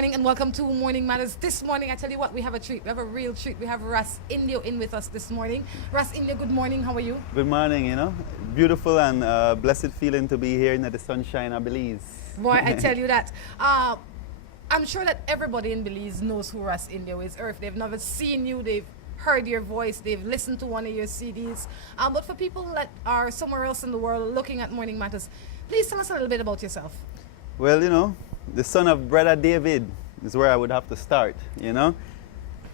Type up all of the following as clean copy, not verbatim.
morning and welcome to Morning Matters. This morning, I tell you what, we have a treat. We have a real treat. We have Ras Indio in with us this morning. Ras Indio, good morning. How are you? Good morning, Beautiful and blessed feeling to be here in the sunshine of Belize. Boy, I tell you that. I'm sure that everybody in Belize knows who Ras Indio is, or if they've never seen you, they've heard your voice, they've listened to one of your CDs. But for people that are somewhere else in the world looking at Morning Matters, please tell us a little bit about yourself. Well, the son of Brother David is where I would have to start, The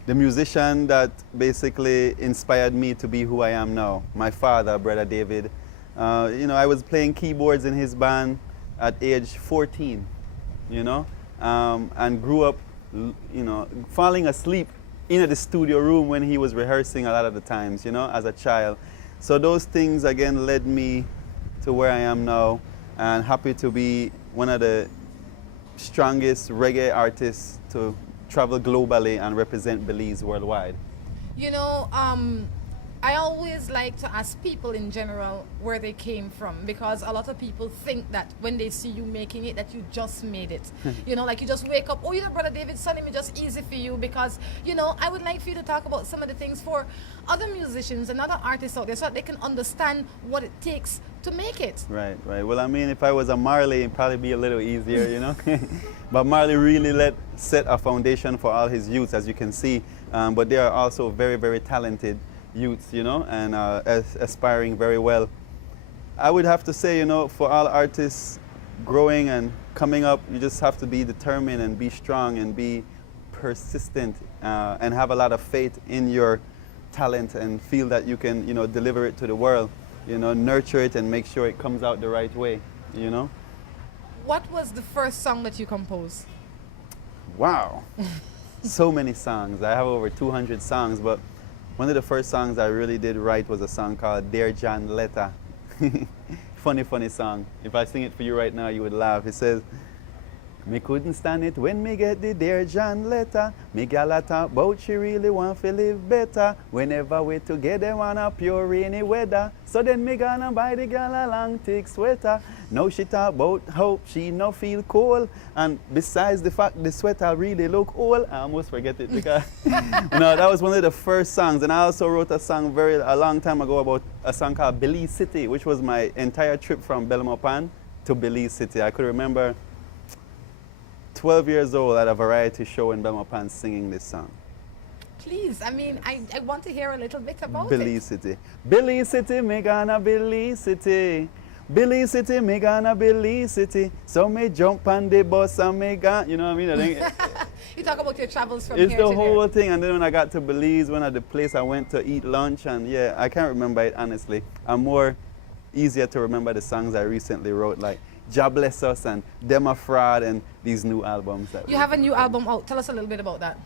musician that basically inspired me to be who I am now. My father, Brother David. I was playing keyboards in his band at age 14, and grew up, falling asleep in the studio room when he was rehearsing a lot of the times, as a child. So those things, again, led me to where I am now, and happy to be one of the strongest reggae artists to travel globally and represent Belize worldwide. I always like to ask people in general where they came from, because a lot of people think that when they see you making it, that you just made it. Like you just wake up, oh, you're the Brother David son, it's just easy for you, because, I would like for you to talk about some of the things for other musicians and other artists out there so that they can understand what it takes to make it. Right. Well, if I was a Marley, it'd probably be a little easier, But Marley really set a foundation for all his youths, as you can see. But they are also very, very talented youths, and aspiring very well. I would have to say, for all artists growing and coming up, you just have to be determined and be strong and be persistent and have a lot of faith in your talent and feel that you can, deliver it to the world, nurture it and make sure it comes out the right way, What was the first song that you composed? Wow. So many songs. I have over 200 songs, but one of the first songs I really did write was a song called Dear John Letter. Funny song. If I sing it for you right now, you would laugh. It says, me couldn't stand it when me get the Dear John letter. Me gal a talk about she really want to live better. Whenever we together on a pure rainy weather. So then me gonna buy the gal a long thick sweater. Now she talk about how she no feel cold. And besides the fact the sweater really look old, I almost forget it because that was one of the first songs. And I also wrote a song a long time ago about a song called Belize City, which was my entire trip from Belmopan to Belize City. I could remember 12 years old at a variety show in Belmopan singing this song. Please, I want to hear a little bit about Belize City. Belize City, me gonna Belize City. Belize City, me gonna Belize City. So me jump on the bus and me gonna, you know what I mean? You talk about your travels from it's here to the whole there. thing. And then when I got to Belize, one of the place I went to eat lunch, and yeah, I can't remember it honestly. I'm more easier to remember the songs I recently wrote, like Jah Bless Us and Dem a Fraud and these new albums. You have a new album out. Tell us a little bit about that.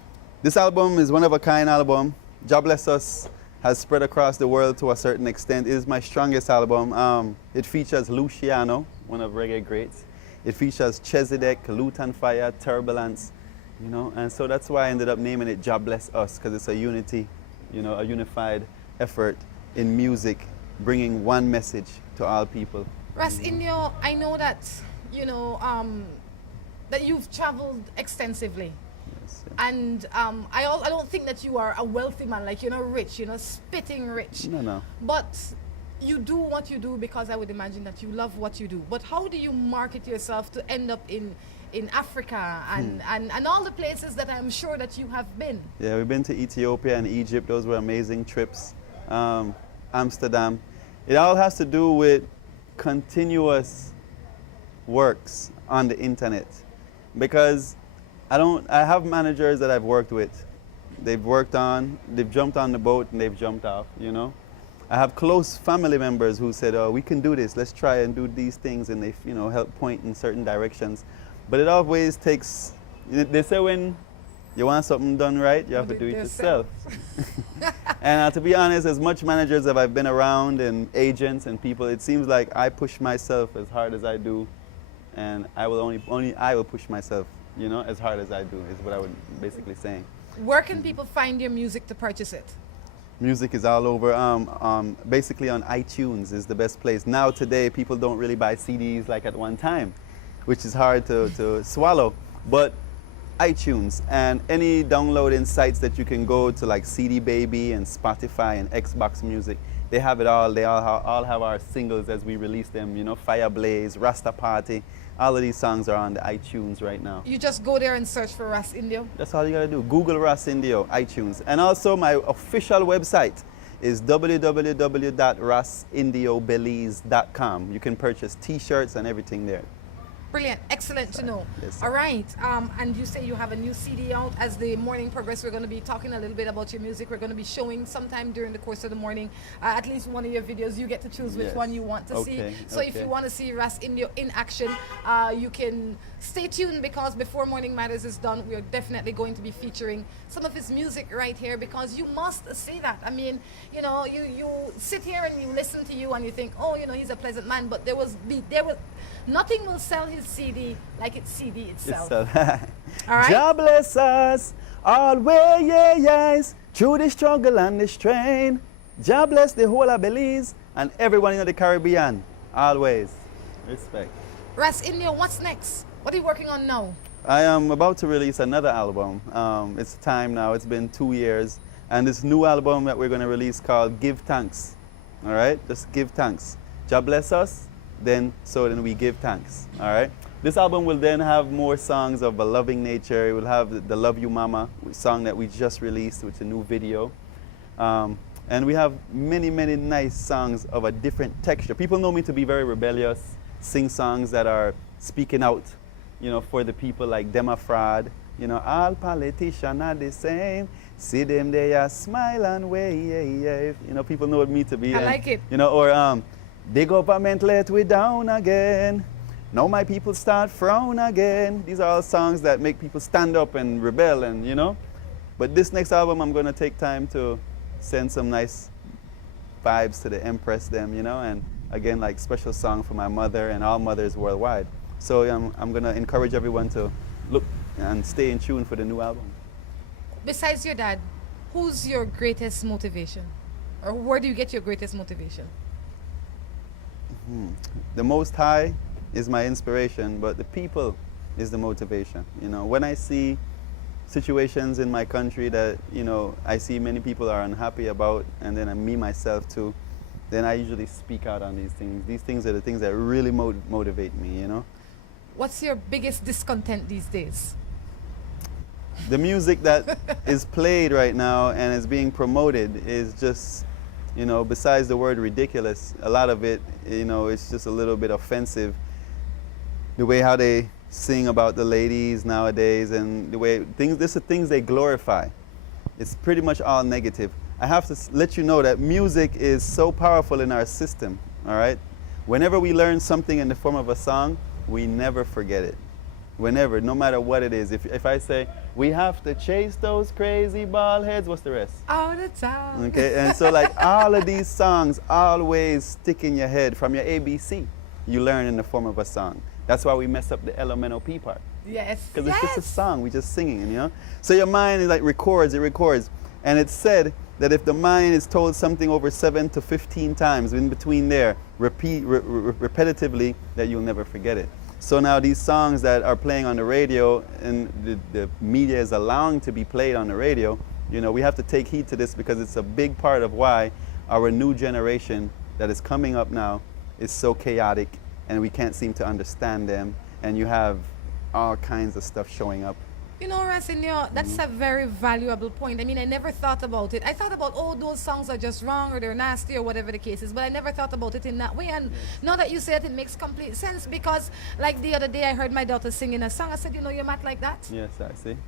This album is one of a kind album. Jah Bless Us has spread across the world to a certain extent. It is my strongest album. It features Luciano, one of reggae greats. It features Chesedek, Lutan Fire, Turbulence, and so that's why I ended up naming it Jah Bless Us, because it's a unity, a unified effort in music, bringing one message to all people. Ras Indio, I know that, that you've traveled extensively. Yes. And I don't think that you are a wealthy man, like, rich, spitting rich. No. But you do what you do because I would imagine that you love what you do. But how do you market yourself to end up in Africa and all the places that I'm sure that you have been? Yeah, we've been to Ethiopia and Egypt. Those were amazing trips. Amsterdam. It all has to do with continuous works on the internet, because I have managers that I've worked with. They've jumped on the boat and they've jumped off, I have close family members who said, oh, we can do this, let's try and do these things, and they help point in certain directions. But it always takes, they say when you want something done right, you have to do it yourself. And to be honest, as much managers as I've been around and agents and people, it seems like I push myself as hard as I do, and I will push myself, as hard as I do, is what I would basically saying. Where can people find your music to purchase it? Music is all over. Basically on iTunes is the best place. Now today, people don't really buy CDs like at one time, which is hard to swallow. But iTunes, and any downloading sites that you can go to, like CD Baby and Spotify and Xbox Music. They have it all. They all have our singles as we release them. You know, Fire Blaze, Rasta Party. All of these songs are on the iTunes right now. You just go there and search for Ras Indio. That's all you gotta do. Google Ras Indio, iTunes. And also my official website is www.rasindiobelize.com. You can purchase t-shirts and everything there. Brilliant. Excellent to know. Yes, All right. And you say you have a new CD out. As the morning progresses, we're going to be talking a little bit about your music. We're going to be showing sometime during the course of the morning at least one of your videos. You get to choose which one you want to see. So if you want to see Ras Indio in action, you can stay tuned, because before Morning Matters is done, we're definitely going to be featuring some of his music right here, because you must see that. I mean, you know, you sit here and you listen to you and you think, oh, you know, he's a pleasant man, but nothing will sell his CD like its CD itself. All right? God bless us always, yes, through the struggle and the strain. God bless the whole of Belize and everyone in the Caribbean. Always. Respect. Ras Indio, what's next? What are you working on now? I am about to release another album. It's time now. It's been 2 years. And this new album that we're going to release called Give Thanks. All right? Just give thanks. God bless us. Then we give thanks. All right. This album will then have more songs of a loving nature. It will have the Love You Mama song that we just released with a new video, and we have many nice songs of a different texture. People know me to be very rebellious, sing songs that are speaking out, you know, for the people, like Dem a Fraud. You know, all politicians are the same. See them, they are smile and wave. You know, people know me to be. I like it. You know, or the government let we down again. Now my people start frown again. These are all songs that make people stand up and rebel, and you know. But this next album, I'm gonna take time to send some nice vibes to the Empress them, you know, and again, like special song for my mother and all mothers worldwide. So I'm gonna encourage everyone to look and stay in tune for the new album. Besides your dad, who's your greatest motivation? Or where do you get your greatest motivation? The Most High is my inspiration, but the people is the motivation. You know, when I see situations in my country that, you know, I see many people are unhappy about, and then me myself too, then I usually speak out on these things. These things are the things that really motivate me, you know. What's your biggest discontent these days? The music that is played right now and is being promoted is just, you know, besides the word ridiculous, a lot of it, you know, it's just a little bit offensive. The way how they sing about the ladies nowadays, and the way these are things they glorify. It's pretty much all negative. I have to let you know that music is so powerful in our system, all right? Whenever we learn something in the form of a song, we never forget it. Whenever, no matter what it is. If I say, we have to chase those crazy bald heads, what's the rest? All the time. Okay, and so like all of these songs always stick in your head from your ABC. You learn in the form of a song. That's why we mess up the LMNOP part. Yes. Because it's just a song, we just singing, you know? So your mind is like records. And it's said that if the mind is told something over 7 to 15 times in between there, repetitively, that you'll never forget it. So now these songs that are playing on the radio and the media is allowing to be played on the radio, you know, we have to take heed to this, because it's a big part of why our new generation that is coming up now is so chaotic, and we can't seem to understand them, and you have all kinds of stuff showing up. You know, Rasinio, that's a very valuable point. I mean, I never thought about it. I thought about, oh, those songs are just wrong, or they're nasty, or whatever the case is, but I never thought about it in that way. And now that you say it, it makes complete sense, because like the other day I heard my daughter singing a song. I said, you know, you're mad like that? Yes, I see.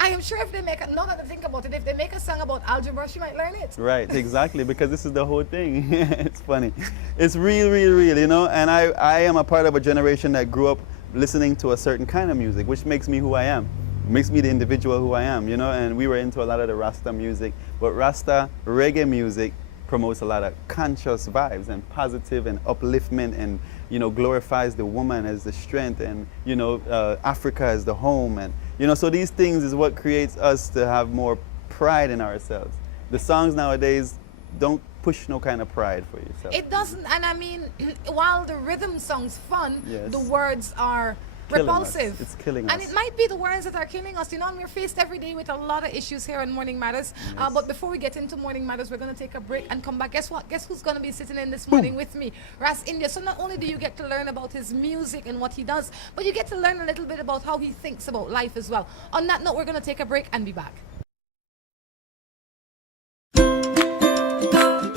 I am sure if they make, now that I think about it, if they make a song about algebra, she might learn it. Right, exactly, because this is the whole thing. It's funny. It's real, you know, and I am a part of a generation that grew up listening to a certain kind of music, which makes me who I am. It makes me the individual who I am, you know, and we were into a lot of the Rasta music, but Rasta reggae music promotes a lot of conscious vibes and positive and upliftment, and, you know, glorifies the woman as the strength, and, you know, Africa as the home, and, you know, so these things is what creates us to have more pride in ourselves. The songs nowadays don't push no kind of pride for yourself. It doesn't, and I mean, while the rhythm sounds fun, Yes. the words are repulsive. It's killing us. And it might be the words that are killing us. You know, and we're faced every day with a lot of issues here on Morning Matters. But before we get into Morning Matters, we're going to take a break and come back. Guess what? Guess who's going to be sitting in this morning with me? Ras India. So not only do you get to learn about his music and what he does, but you get to learn a little bit about how he thinks about life as well. On that note, we're going to take a break and be back.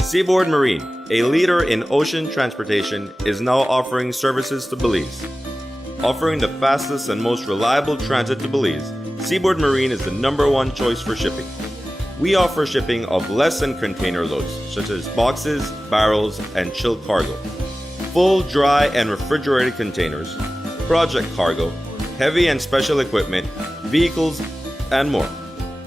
Seaboard Marine, a leader in ocean transportation, is now offering services to Belize. Offering the fastest and most reliable transit to Belize, Seaboard Marine is the #1 choice for shipping. We offer shipping of less than container loads, such as boxes, barrels, and chilled cargo. Full, dry, and refrigerated containers, project cargo, heavy and special equipment, vehicles, and more.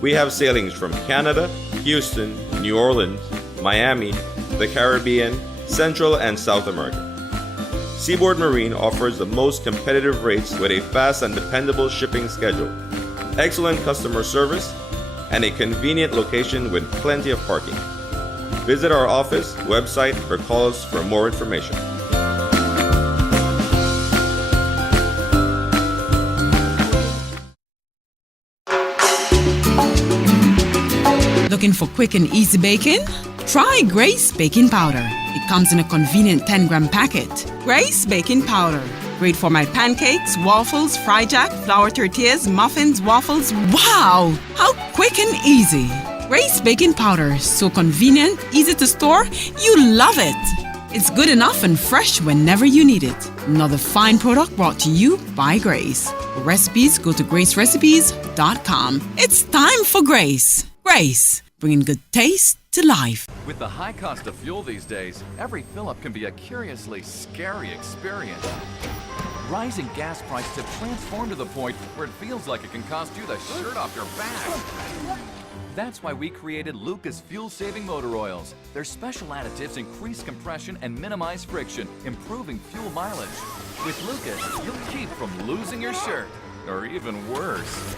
We have sailings from Canada, Houston, New Orleans, Miami, the Caribbean, Central and South America. Seaboard Marine offers the most competitive rates with a fast and dependable shipping schedule, excellent customer service, and a convenient location with plenty of parking. Visit our office, website, or call us for more information. Looking for quick and easy baking? Try Grace Baking Powder. It comes in a convenient 10-gram packet. Grace Baking Powder. Great for my pancakes, waffles, fry jack, flour tortillas, muffins, waffles. Wow! How quick and easy. Grace Baking Powder. So convenient, easy to store. You love it. It's good enough and fresh whenever you need it. Another fine product brought to you by Grace. For recipes, go to gracerecipes.com. It's time for Grace. Grace, bringing good taste to life. With the high cost of fuel these days, every fill-up can be a curiously scary experience. Rising gas prices have transformed to the point where it feels like it can cost you the shirt off your back. That's why we created Lucas fuel-saving motor oils. Their special additives increase compression and minimize friction, improving fuel mileage. With Lucas, you'll keep from losing your shirt, or even worse.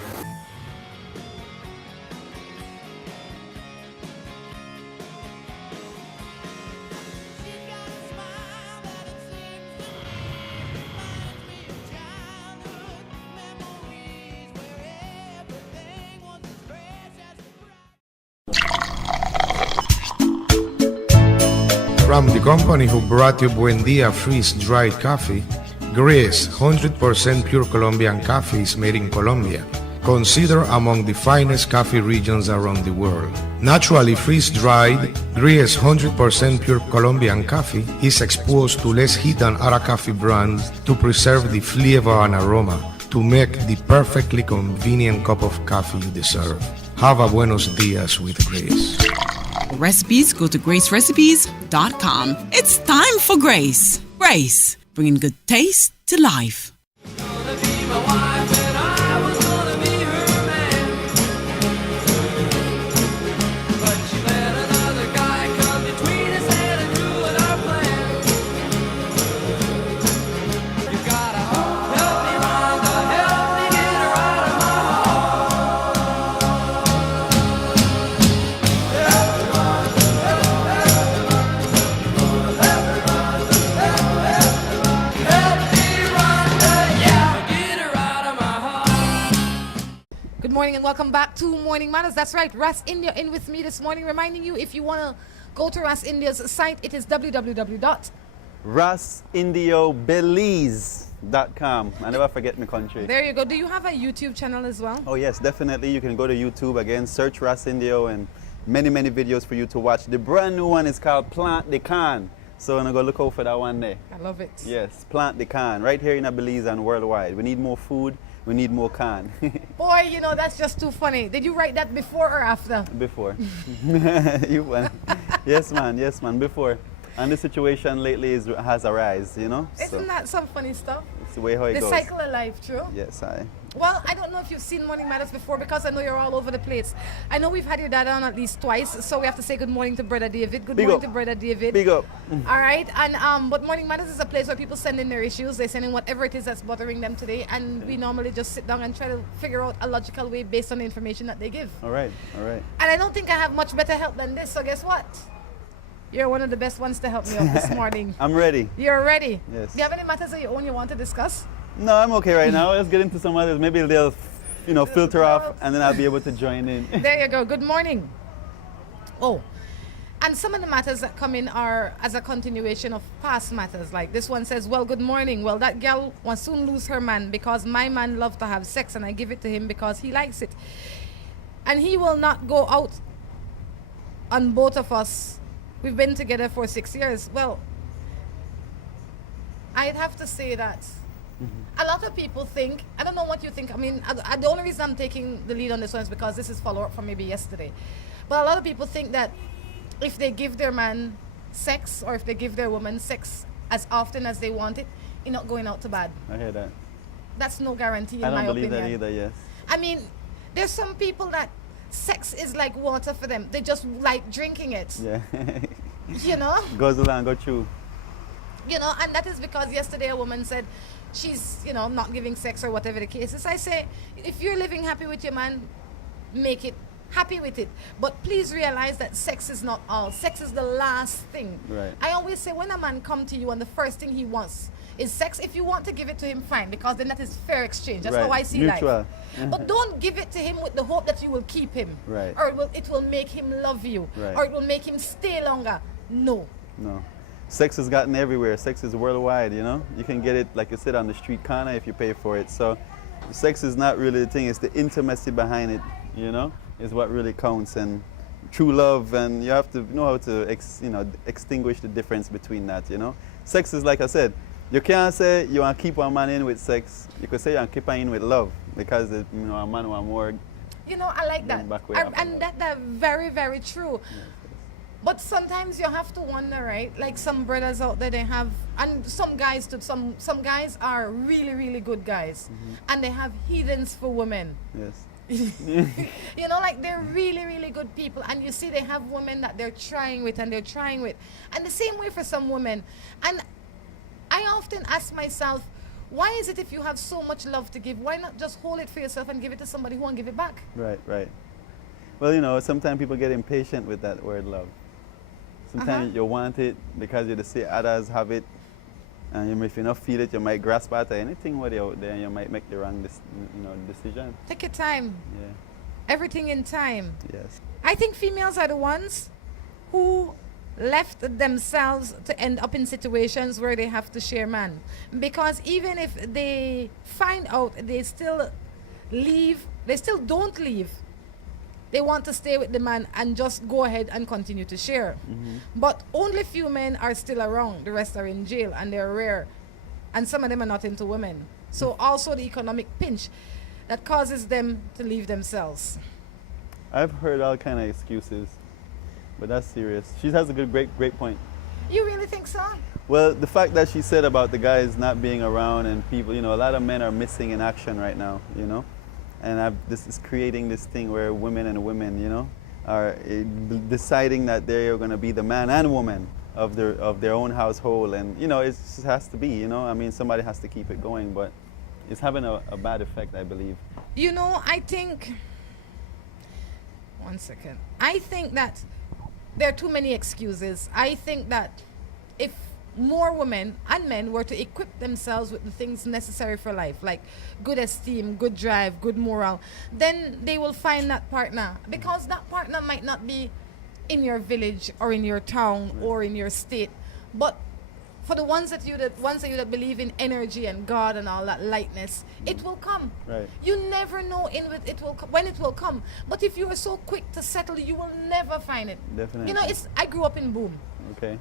From the company who brought you Buen Dia freeze-dried coffee, Gris 100% pure Colombian coffee is made in Colombia, considered among the finest coffee regions around the world. Naturally freeze-dried, Gris 100% pure Colombian coffee is exposed to less heat than other coffee brands to preserve the flavor and aroma to make the perfectly convenient cup of coffee you deserve. Have a buenos dias with Gris. For recipes, go to gracerecipes.com. It's time for Grace. Grace, bringing good taste to life. And welcome back to Morning Matters. That's right, Ras India in with me this morning, reminding you if you want to go to Ras India's site, it is RasIndioBelize.com. I never forget my country. There you go. Do you have a YouTube channel as well? Oh yes, definitely. You can go to YouTube again, search Ras Indio, and many videos for you to watch. The brand new one is called Plant the Can. So I'm going to go look out for that one day. I love it. Yes, Plant the Can, right here in Belize and worldwide. We need more food. We need more can. Boy, you know, that's just too funny. Did you write that before or after? Before. You went. Yes, man, before. And the situation lately has arisen, you know? Isn't that some funny stuff? It's the way how it goes. The cycle of life, true? Yes, Well, I don't know if you've seen Morning Matters before because I know you're all over the place. I know we've had your dad on at least twice, so we have to say good morning to Brother David. Good morning to Brother David. Big up. All right, and but Morning Matters is a place where people send in their issues. They send in whatever it is that's bothering them today, and we normally just sit down and try to figure out a logical way based on the information that they give. All right. And I don't think I have much better help than this, so guess what? You're one of the best ones to help me out this morning. I'm ready. You're ready? Yes. Do you have any matters of your own you want to discuss? No, I'm okay right now. Let's get into some others. Maybe they'll, filter off, and then I'll be able to join in. There you go. Good morning. Oh, and some of the matters that come in are as a continuation of past matters. Like this one says, well, good morning. Well, that girl will soon lose her man because my man loves to have sex and I give it to him because he likes it. And he will not go out on both of us. We've been together for 6 years. Well, I'd have to say that a lot of people think, I don't know what you think. I mean, the only reason I'm taking the lead on this one is because this is follow-up from maybe yesterday. But a lot of people think that if they give their man sex or if they give their woman sex as often as they want it, you're not going out to bad. I hear that. That's no guarantee in my I don't opinion. believe that either, yes. I mean, there's some people that sex is like water for them. They just like drinking it. Yeah. You know? Goes along, go through. You know, and that is because yesterday a woman said she's, not giving sex or whatever the case is. I say, if you're living happy with your man, make it happy with it. But please realize that sex is not all. Sex is the last thing. Right. I always say when a man come to you and the first thing he wants is sex, if you want to give it to him, fine, because then that is fair exchange. That's how I see Mutual. life. But don't give it to him with the hope that you will keep him. Right. Or it will make him love you. Right. Or it will make him stay longer. No. No. Sex has gotten everywhere. Sex is worldwide, You can get it, like you said, on the street corner if you pay for it. So sex is not really the thing. It's the intimacy behind it, is what really counts. And true love, and you have to know how to, extinguish the difference between that, Sex is, like I said, you can't say you want to keep a man in with sex. You could say you want to keep him in with love because, a man want more. I like that. And that's very, very true. Yeah. But sometimes you have to wonder, right? Like some brothers out there, they have, and some guys too, some guys are really, really good guys. And they have heathens for women. Yes. Like they're really, really good people. And you see they have women that they're trying with. And the same way for some women. And I often ask myself, why is it if you have so much love to give, why not just hold it for yourself and give it to somebody who won't give it back? Right. Well, sometimes people get impatient with that word love. Sometimes you want it because you see others have it, and if you don't feel it, you might grasp at anything with you out there, and you might make the wrong decision. Take your time. Yeah. Everything in time. Yes. I think females are the ones who left themselves to end up in situations where they have to share man. Because even if they find out they still don't leave. They want to stay with the man and just go ahead and continue to share. But only few men are still around. The rest are in jail and they're rare. And some of them are not into women. So also the economic pinch that causes them to leave themselves. I've heard all kind of excuses, but that's serious. She has a great point. You really think so? Well, the fact that she said about the guys not being around and people, a lot of men are missing in action right now, And this is creating this thing where women, are deciding that they are going to be the man and woman of their own household. And, it just has to be, I mean, somebody has to keep it going. But it's having a bad effect, I believe. I think... One second. I think that there are too many excuses. I think that if more women and men were to equip themselves with the things necessary for life, like good esteem, good drive, good morale, then they will find that partner. Because that partner might not be in your village or in your town or in your state, but for the ones that you that believe in energy and God and all that lightness, it will come. Right. You never know when it will come. But if you are so quick to settle, you will never find it. Definitely. I grew up in Boom. Okay.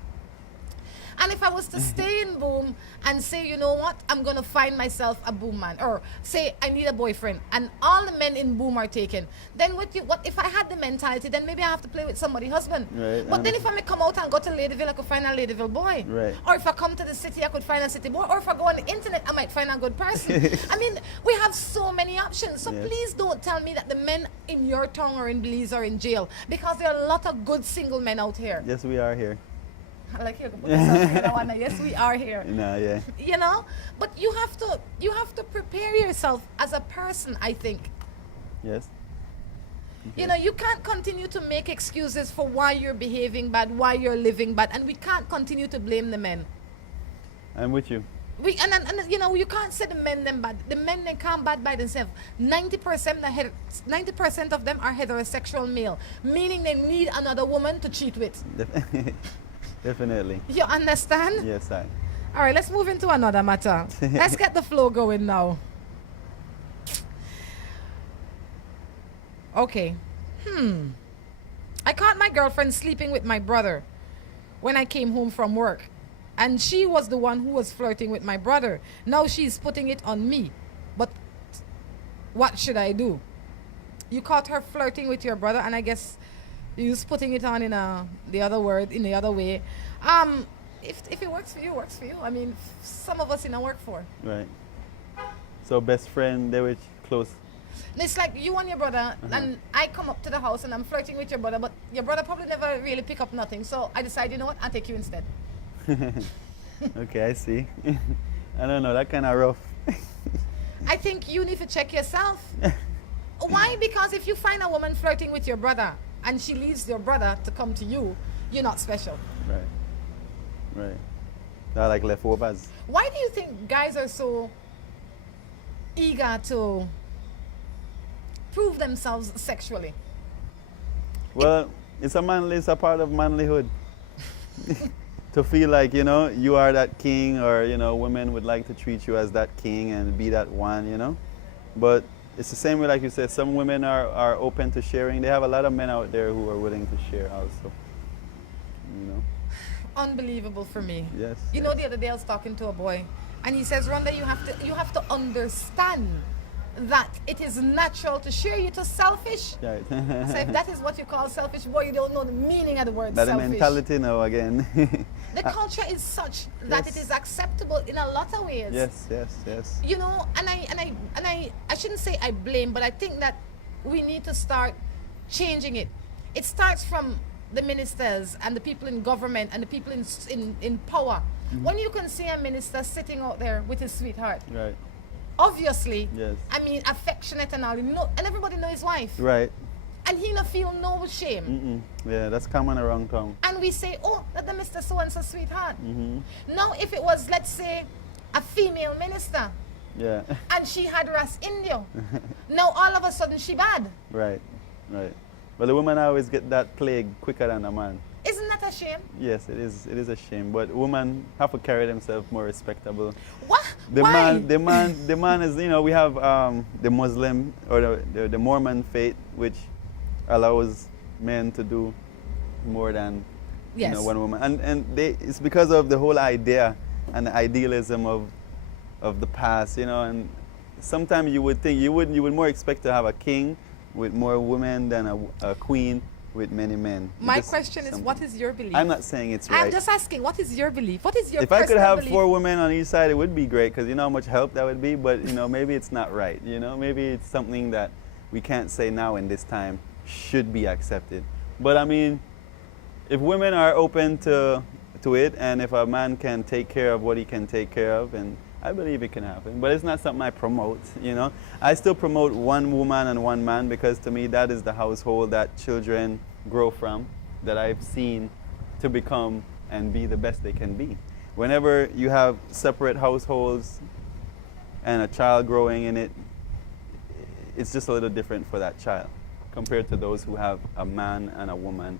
And if I was to stay in Boom and say, you know what, I'm going to find myself a Boom man, or say I need a boyfriend, and all the men in Boom are taken, then what if I had the mentality, then maybe I have to play with somebody's husband. Right. But then if I may come out and go to Ladyville, I could find a Ladyville boy. Right. Or if I come to the city, I could find a city boy. Or if I go on the internet, I might find a good person. I mean, we have so many options. So Yes. please don't tell me that the men in your town or in Belize are in jail, because there are a lot of good single men out here. Yes, we are here. I like you. Yes, we are here. No, yeah. But you have to prepare yourself as a person, I think. Yes. You can't continue to make excuses for why you're behaving bad, why you're living bad, and we can't continue to blame the men. I'm with you. And you know, you can't say the men them bad. The men they can't bad by themselves. 90% of them are heterosexual male, meaning they need another woman to cheat with. Definitely. You understand? Yes, I. All right, let's move into another matter. Let's get the flow going now. Okay. I caught my girlfriend sleeping with my brother when I came home from work. And she was the one who was flirting with my brother. Now she's putting it on me. But what should I do? You caught her flirting with your brother, and I guess you was putting it on in the other way. If it works for you, it works for you. I mean, some of us work for. Right. So best friend, they were close. It's like you and your brother, and I come up to the house and I'm flirting with your brother, but your brother probably never really pick up nothing. So I decide, you know what, I'll take you instead. Okay, I see. I don't know, that kind of rough. I think you need to check yourself. Why? Because if you find a woman flirting with your brother and she leaves your brother to come to you, you're not special. Right. They're like leftovers. Why do you think guys are so eager to prove themselves sexually? Well, it's a part of manlyhood. To feel like, you are that king, or, women would like to treat you as that king and be that one, But it's the same way, like you said, some women are open to sharing. They have a lot of men out there who are willing to share also, Unbelievable for me. Yes. The other day I was talking to a boy, and he says, Rhonda, you have to understand that it is natural to share. You're too selfish. Right. So if that is what you call selfish, boy, you don't know the meaning of the word That selfish. mentality now again. The culture is such that Yes. it is acceptable in a lot of ways. Yes. And I shouldn't say I blame, but I think that we need to start changing it. It starts from the ministers and the people in government and the people in power. When you can see a minister sitting out there with his sweetheart, Right. obviously, Yes. affectionate and all, and everybody know his wife, Right. and he not feel no shame. Yeah, that's common around town. And we say, oh, that the Mr. So-and-so sweetheart. Now, if it was, let's say, a female minister, Yeah. and she had Ras Indio, now all of a sudden she bad. Right. But the woman always get that plague quicker than a man. Isn't that a shame? Yes, it is a shame. But women have to carry themselves more respectable. What? The Why? man is, we have the Muslim or the Mormon faith, which allows men to do more than Yes. one woman, and it's because of the whole idea and the idealism of the past, and sometimes you would think you would more expect to have a king with more women than a queen with many men. My Just question is, something. what is your belief? I'm not saying it's right. I'm just asking, what is your belief? What is your If I could have belief? 4 women on each side, it would be great, because you know how much help that would be. But maybe it's not right. Maybe it's something that we can't say now in this time should be accepted. But I mean, if women are open to it, and if a man can take care of what he can take care of, and I believe it can happen. But it's not something I promote. I still promote one woman and one man, because to me that is the household that children grow from, that I've seen to become and be the best they can be. Whenever you have separate households and a child growing in it, it's just a little different for that child compared to those who have a man and a woman,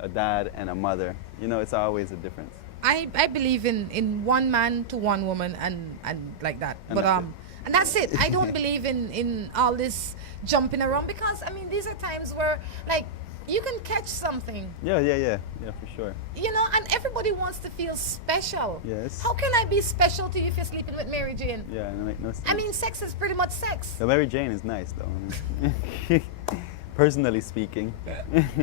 a dad and a mother. It's always a difference. I believe in one man to one woman and like that. And But that's and that's it. I don't believe in all this jumping around, because these are times where, like, you can catch something. Yeah, for sure. And everybody wants to feel special. Yes. How can I be special to you if you're sleeping with Mary Jane? Yeah, it makes no sense. Sex is pretty much sex. The Mary Jane is nice, though. Personally speaking,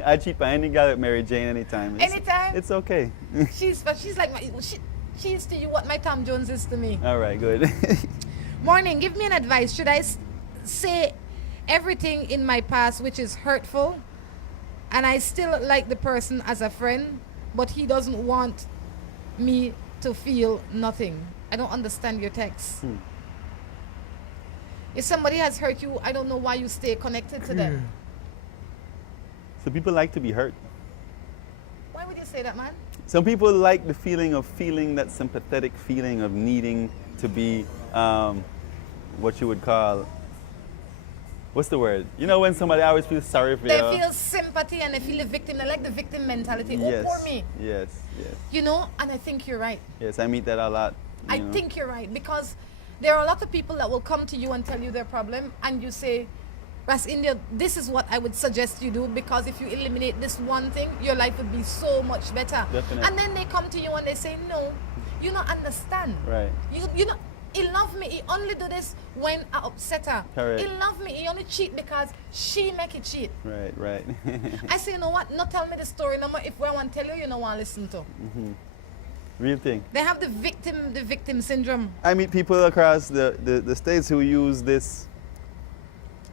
I cheat by any guy with Mary Jane anytime. Anytime? It's okay. She's like she is to you what my Tom Jones is to me. All right, good. Morning, give me an advice. Should I say everything in my past which is hurtful, and I still like the person as a friend, but he doesn't want me to feel nothing? I don't understand your text. If somebody has hurt you, I don't know why you stay connected to them. So people like to be hurt. Why would you say that, man? Some people like the feeling of feeling that sympathetic feeling of needing to be what you would call, what's the word? You know, when somebody always feels sorry for you. They feel sympathy and they feel the victim. They like the victim mentality. Yes. Oh, poor me. Yes, yes. You know, and I think you're right. Yes, I meet that a lot. I think you're right, because there are a lot of people that will come to you and tell you their problem, and you say, Ras India, this is what I would suggest you do, because if you eliminate this one thing, your life would be so much better. Definitely. And then they come to you and they say, no, you don't understand. Right. You know, he love me. He only do this when I upset her. Correct. He love me. He only cheat because she make it cheat. Right, right. I say, you know what? Not tell me the story no more. If I want to tell you, you don't want to listen to. Real thing. They have the victim syndrome. I meet people across the states who use this.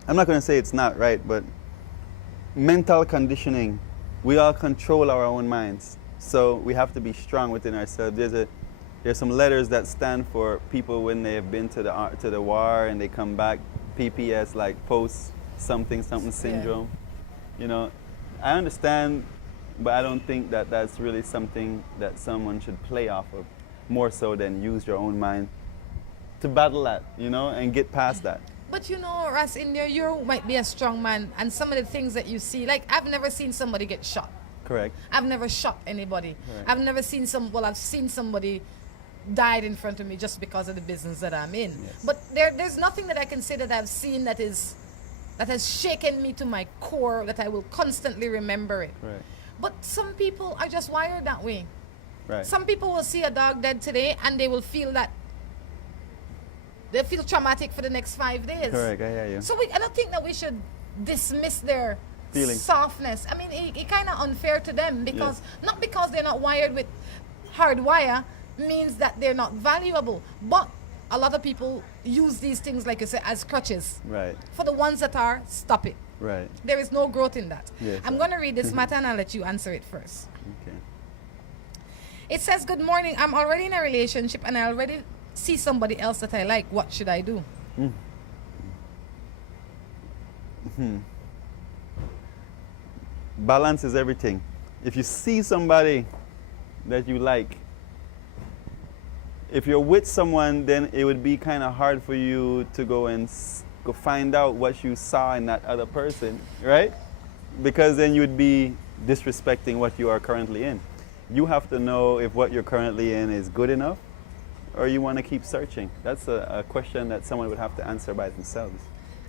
I'm not going to say it's not right, but mental conditioning. We all control our own minds, so we have to be strong within ourselves. There's some letters that stand for people when they have been to the war and they come back. PPS, like post something syndrome. You know, I understand, but I don't think that that's really something that someone should play off of, more so than use your own mind to battle that, you know, and get past that. But you know, Ras India, you might be a strong man, and some of the things that you see, like I've never seen somebody get shot. Correct. I've never shot anybody. Right. I've never seen I've seen somebody died in front of me just because of the business that I'm in. Yes. But there's nothing that I can say that I've seen that has shaken me to my core, that I will constantly remember it. Right. But some people are just wired that way. Right. Some people will see a dog dead today and they will feel that they feel traumatic for the next 5 days. Correct, I hear you. So I don't think that we should dismiss their Feelings. softness. I mean, it kind of unfair to them, because Yes. not because they're not wired with hard wire means that they're not valuable. But a lot of people use these things, like you say, as crutches. Right, For the ones that are, stop it. right. There is no growth in that. Yes, I'm right. going to read this matter and I'll let you answer it first. Okay. It says, good morning. I'm already in a relationship and I already see somebody else that I like. What should I do? Balance is everything. If you see somebody that you like, if you're with someone, then it would be kind of hard for you to go and go find out what you saw in that other person, right? Because then you'd be disrespecting what you are currently in. You have to know if what you're currently in is good enough, or you want to keep searching. That's a question that someone would have to answer by themselves.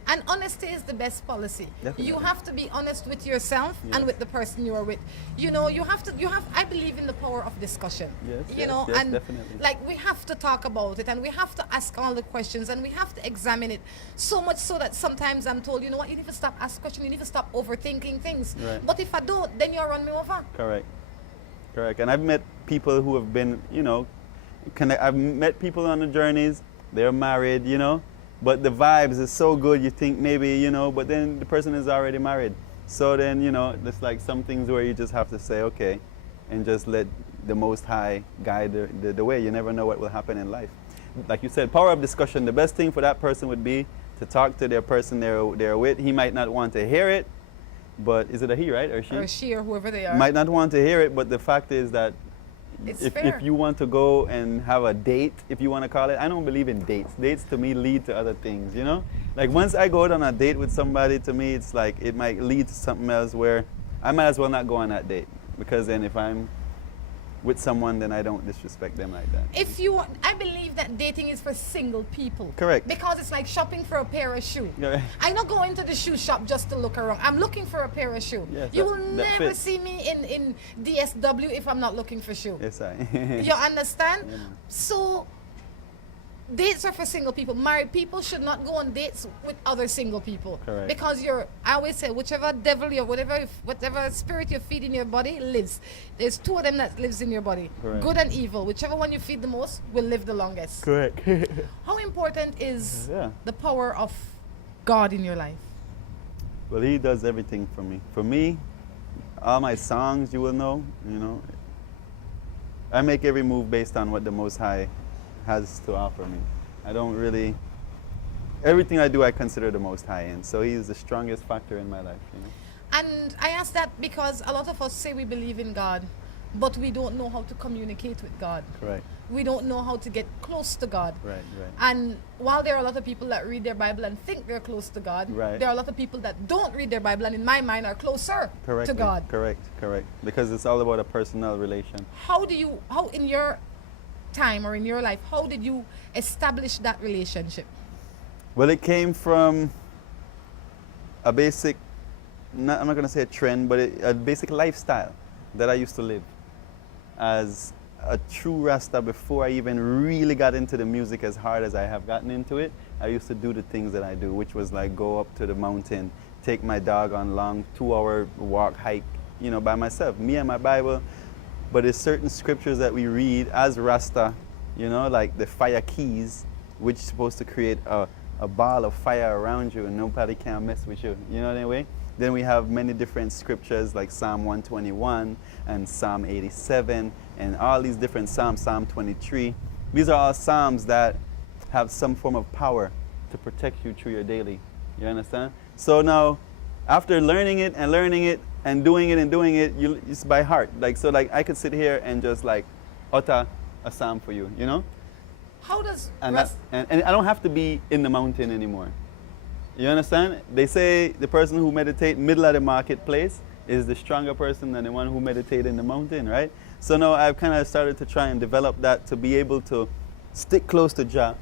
And honesty is the best policy. Definitely. You have to be honest with yourself Yes. and with the person you are with. You know, I believe in the power of discussion. Yes, you yes, know, yes, and definitely. like we have to talk about it and we have to ask all the questions and we have to examine it, so much so that sometimes I'm told, you know what, you need to stop asking questions, you need to stop overthinking things. Right. But if I don't, then you'll run me over. Correct. Correct. And I've met people who have been, you know, I've met people on the journeys, they're married, you know, but the vibes is so good, you think maybe, you know, but then the person is already married. So then, you know, there's like some things where you just have to say, okay, and just let the Most High guide the way. You never know what will happen in life. Like you said, power of discussion. The best thing for that person would be to talk to their person they're with. He might not want to hear it, but is it a he, right, or she? Or she or whoever they are. Might not want to hear it, but the fact is that It's if fair. you want to go and have a date, if you want to call it, I don't believe in dates. Dates to me lead to other things, you know? Like once I go out on a date with somebody, to me it's like it might lead to something else where I might as well not go on that date, because then if I'm with someone, then I don't disrespect them like that. I believe that dating is for single people. Correct. Because it's like shopping for a pair of shoes. Yeah. I don't go into the shoe shop just to look around. I'm looking for a pair of shoes. Yes, You that- will that never fits. see me in DSW if I'm not looking for shoes. Yes, I. You understand? Yeah. So dates are for single people. Married people should not go on dates with other single people. Correct. Because I always say, whichever devil or whatever spirit you feed in your body lives. There's two of them that lives in your body. Correct. Good and evil. Whichever one you feed the most will live the longest. Correct. How important is Yeah. the power of God in your life? Well, he does everything for me. For me, all my songs, you will know, you know, I make every move based on what the Most High has to offer me. I don't really, everything I do, I consider the Most High in. So he is the strongest factor in my life, you know. And I ask that because a lot of us say we believe in God, but we don't know how to communicate with God. Correct. We don't know how to get close to God. Right, right. And while there are a lot of people that read their Bible and think they're close to God, Right. there are a lot of people that don't read their Bible and in my mind are closer Correctly. to God. Correct, correct. Because it's all about a personal relation. How in your time or in your life, how did you establish that relationship? Well, it came from a basic, I'm not going to say a trend, but a basic lifestyle that I used to live as a true Rasta. Before I even really got into the music as hard as I have gotten into it, I used to do the things that I do, which was like go up to the mountain, take my dog on long 2-hour walk, hike, you know, by myself, me and my Bible. But there's certain scriptures that we read as Rasta, you know, like the fire keys, which is supposed to create a ball of fire around you and nobody can mess with you, you know what I mean? Then we have many different scriptures like Psalm 121 and Psalm 87 and all these different Psalms, Psalm 23. These are all Psalms that have some form of power to protect you through your daily. You understand? So now, after learning it and doing it, it's by heart. Like, so like I could sit here and just like utter a Psalm for you, you know? How does And I don't have to be in the mountain anymore. You understand? They say the person who meditates middle of the marketplace is the stronger person than the one who meditates in the mountain, right? So now I've kind of started to try and develop that to be able to stick close to Jah,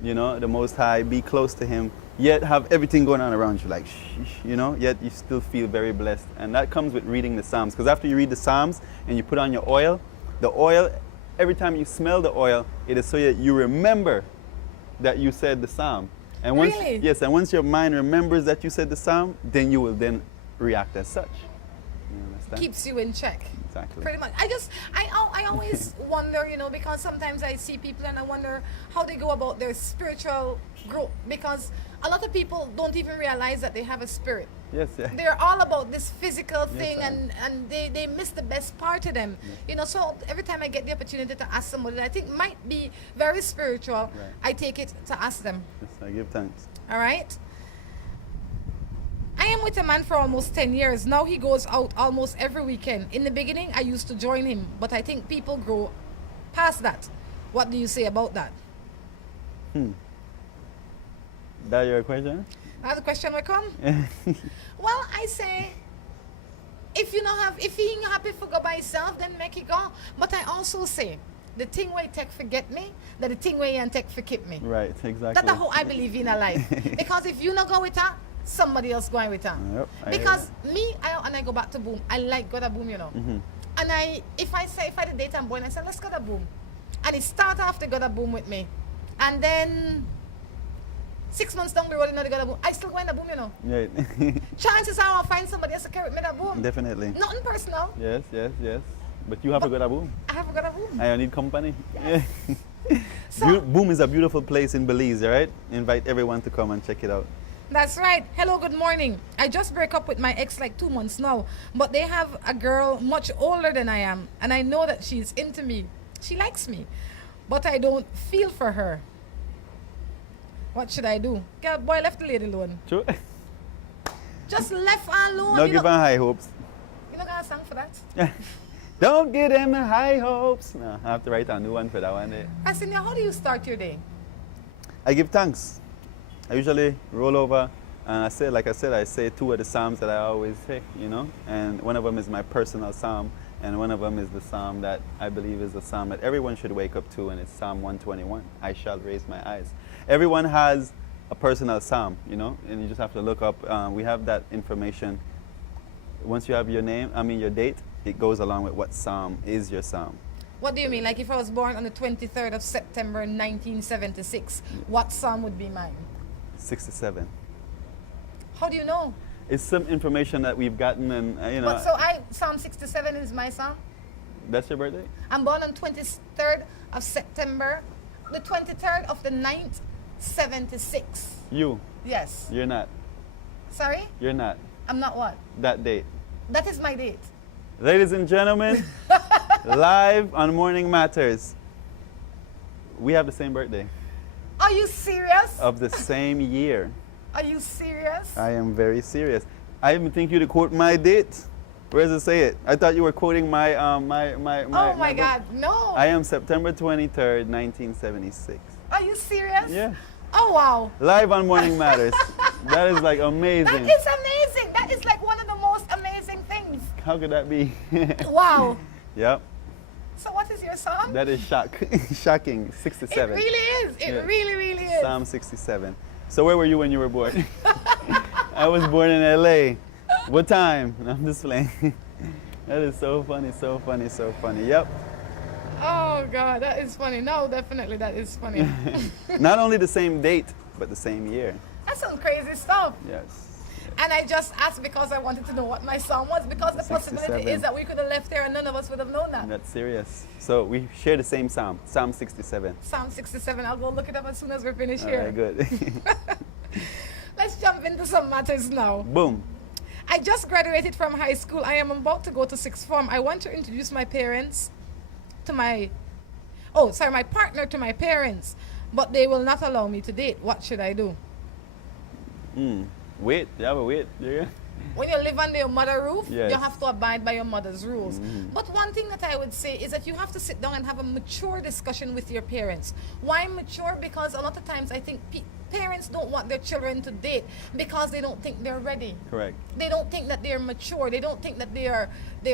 you know, the Most High, be close to Him, yet have everything going on around you, like, you know, yet you still feel very blessed. And that comes with reading the Psalms. Because after you read the Psalms and you put on your oil, the oil, every time you smell the oil, it is so that you remember that you said the Psalm. And once, Really? yes, and once your mind remembers that you said the Psalm, then you will then react as such. You understand? keeps you in check? Exactly. Pretty much. I always wonder, you know, because sometimes I see people and I wonder how they go about their spiritual growth, because a lot of people don't even realize that they have a spirit. Yes, yeah. They're all about this physical thing, I and they miss the best part of them. You know, so every time I get the opportunity to ask somebody that I think might be very spiritual, I take it to ask them. Yes, I give thanks. All right? I am with a man for almost 10 years. Now he goes out almost every weekend. In the beginning, I used to join him, but I think people grow past that. What do you say about that? That your question? That's the question will come. Well, I say, if he ain't happy for go by himself, then make it go. But I also say, the thing where you take forget me, that the thing where you take for keep me. Right, exactly. That's how I believe in a life. Because if you not go with her, somebody else going with her. Yep, I Because I go back to boom. I like go to boom, you know. And if I the date I'm born, I say let's go to boom, and it start off to go to boom with me, and then 6 months down the road, another go to boom. I still going to boom, you know. Right. Chances are I'll find somebody else to carry me to boom. Definitely. Nothing personal. Yes, yes, yes. But you have to go to Boom. I have to go to boom. I need company. Yes. So, Boom is a beautiful place in Belize, right? Invite everyone to come and check it out. that's right. Hello, good morning. I just break up with my ex like 2 months now, but they have a girl much older than I am, and I know that she's into me. She likes me, but I don't feel for her. What should I do? Girl, boy left the lady alone. True. Just left her alone. No you give know, her high hopes. you know got a song for that? Don't give them high hopes. No, I have to write a new one for that one day. Asinia, how do you start your day? I give thanks. I usually roll over and I say 2 of the Psalms that I always say, you know, and one of them is my personal Psalm, and one of them is the Psalm that I believe is the Psalm that everyone should wake up to, and it's Psalm 121. I shall raise my eyes. Everyone has a personal Psalm, you know, and you just have to look up. We have that information. Once you have your your date, it goes along with what Psalm is your Psalm. What do you mean? Like if I was born on the 23rd of September 1976, what Psalm would be mine? 67. How do you know? It's some information that we've gotten, and you know. But so Psalm 67 is my Psalm? That's your birthday? I'm born on 23rd of September, the 23rd of the 9th, 76. You. Yes. You're not. Sorry? You're not. I'm not what? That date. That is my date. Ladies and gentlemen, live on Morning Matters, we have the same birthday. Are you serious? Of the same year. Are you serious? I am very serious. I even think you to quote my date. Where does it say it? I thought you were quoting my Oh my book. God, no. I am September 23rd, 1976. Are you serious? Yeah. Oh wow. Live on Morning Matters. That is like amazing. That is amazing. That is like one of the most amazing things. How could that be? Wow. Yep. So what is your song? That is shocking. It 67. really is. It Yeah. really is. Psalm 67. So where were you when you were born? I was born in LA. What time? I'm just playing. That is so funny, so funny, so funny. Yep. Oh God, that is funny. No, definitely that is funny. Not only the same date, but the same year. That's some crazy stuff. Yes. And I just asked because I wanted to know what my song was, because the possibility 67. is that we could have left there and none of us would have known that. That's serious. So we share the same psalm, Psalm 67. Psalm 67. I'll go look it up as soon as we're finished All here. right, good. Let's jump into some matters now. Boom. I just graduated from high school. I am about to go to sixth form. I want to introduce my parents to my partner to my parents, but they will not allow me to date. What should I do? Wait, you have a wait. Yeah. When you live under your mother's roof, Yes. you have to abide by your mother's rules. But one thing that I would say is that you have to sit down and have a mature discussion with your parents. Why mature? Because a lot of times I think parents don't want their children to date because they don't think they're ready. Correct. They don't think that they're mature. They don't think that they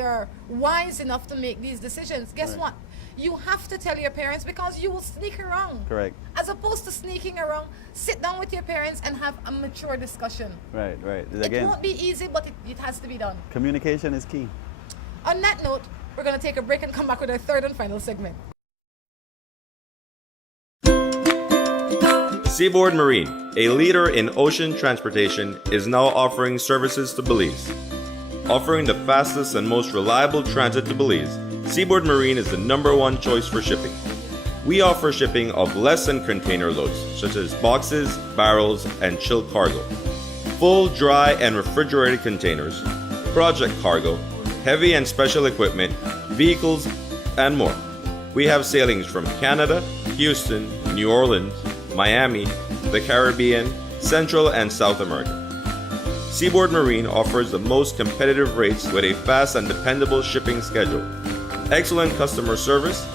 are wise enough to make these decisions. Guess Right. what? You have to tell your parents because you will sneak around. Correct. As opposed to sneaking around, sit down with your parents and have a mature discussion. Right, right. It Again, won't be easy, but it has to be done. communication is key. On that note, we're going to take a break and come back with our third and final segment. Seaboard Marine, a leader in ocean transportation, is now offering services to Belize. Offering the fastest and most reliable transit to Belize, Seaboard Marine is the #1 choice for shipping. We offer shipping of less than container loads, such as boxes, barrels, and chilled cargo, full, dry, and refrigerated containers, project cargo, heavy and special equipment, vehicles, and more. We have sailings from Canada, Houston, New Orleans, Miami, the Caribbean, Central and South America. Seaboard Marine offers the most competitive rates with a fast and dependable shipping schedule, excellent customer service,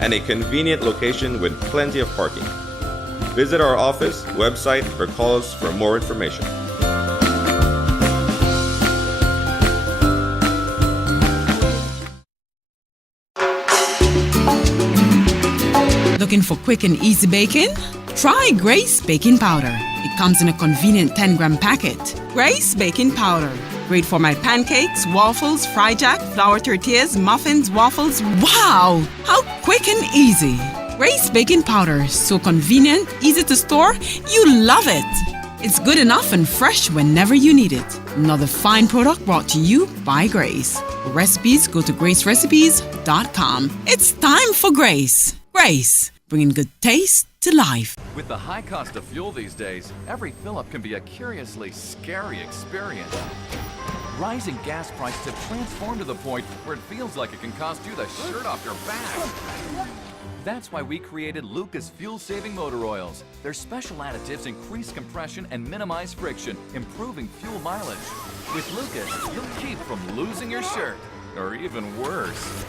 and a convenient location with plenty of parking. Visit our office, website, or call us for more information. Looking for quick and easy baking? Try Grace Baking Powder. It comes in a convenient 10-gram packet. Grace Baking Powder. Great for my pancakes, waffles, fry jack, flour tortillas, muffins, waffles. Wow! How quick and easy. Grace Baking Powder. So convenient, easy to store. You love it. It's good enough and fresh whenever you need it. Another fine product brought to you by Grace. For recipes, go to gracerecipes.com. It's time for Grace. Grace, bringing good taste to life. With the high cost of fuel these days, every fill-up can be a curiously scary experience. Rising gas prices have transformed to the point where it feels like it can cost you the shirt off your back. That's why we created Lucas fuel-saving motor oils. Their special additives increase compression and minimize friction, improving fuel mileage. With Lucas, you'll keep from losing your shirt, or even worse.